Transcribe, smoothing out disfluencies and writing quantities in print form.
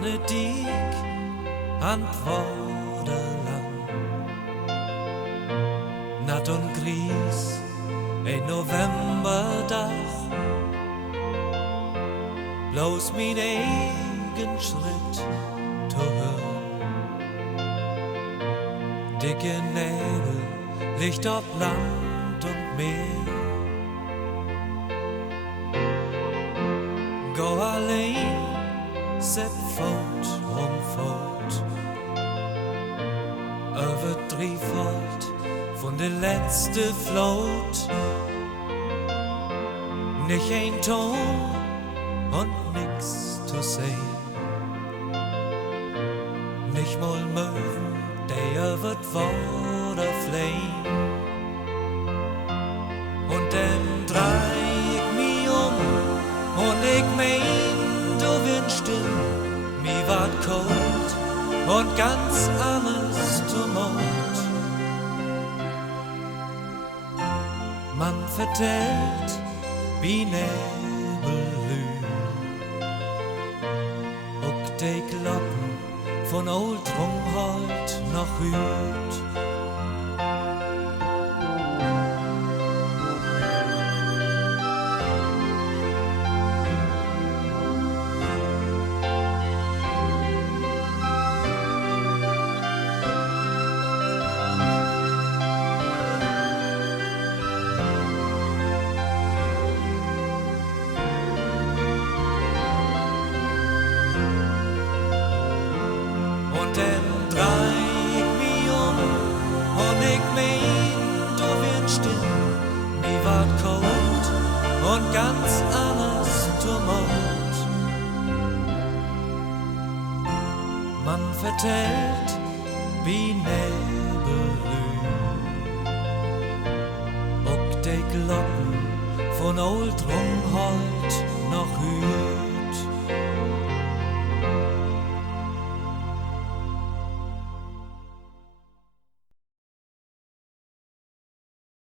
Anne Diek antwoorde lang. Nat und gries, ein Novemberdag, bloß mein eigen Schritt zu hören. Dicke Nebel, Licht auf Land und Meer. Go allein, set Fort um Fort, über Driefold von der letzte Float. Nicht ein Ton und nix zu sehen, nicht mal Möwen, der wird Water flehen. Und dann drei ich mich und ich mein, du wünschst mir ward kalt und ganz alles Tumult. Man vertellt wie Nebellü, auch die Glocken von Old Trumholt noch hüt. Und dann drei ich mich und ich mein, du wünschst mir ward kalt und ganz alles Tumult. Man vertellt wie Nebellü, auch die Glocken von Old Trumholt noch hü.